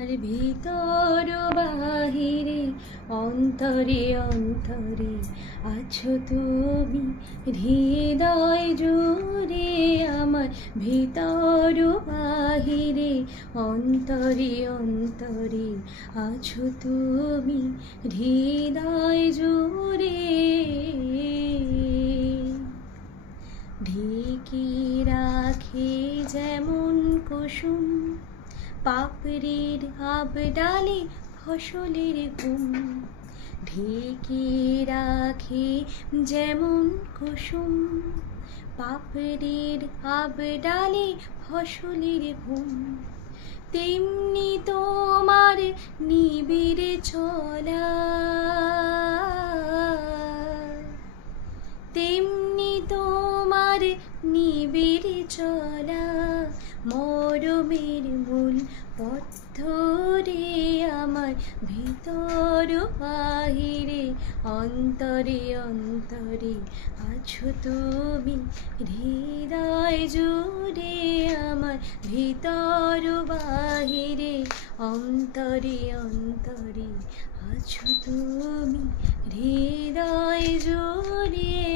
আমার ভিতর বাহিরে অন্তরে অন্তরে আছো তুমি হৃদয় জুড়ে আমার ভিতর বাহিরে অন্তরে অন্তরে আছো তুমি হৃদয় জুড়ে ঢেকে রাখে যেমন কুসুম পাপড়ির আবডালে ফসলের ঘুম ঢেকে রাখে যেমন কুসুম পাপড়ির আবডালে ফসলের ঘুম তেমনি তোমার নিবিড় চলা তেমনি তোমার নিবিড় চলা মরমের মূল পথরে আমার ভিতর বাহিরে অন্তরে অন্তরে আছো তুমি হৃদয় জুড়ে আমার ভিতর বাহিরে অন্তরে অন্তরে আছো তুমি হৃদয় জুড়ে।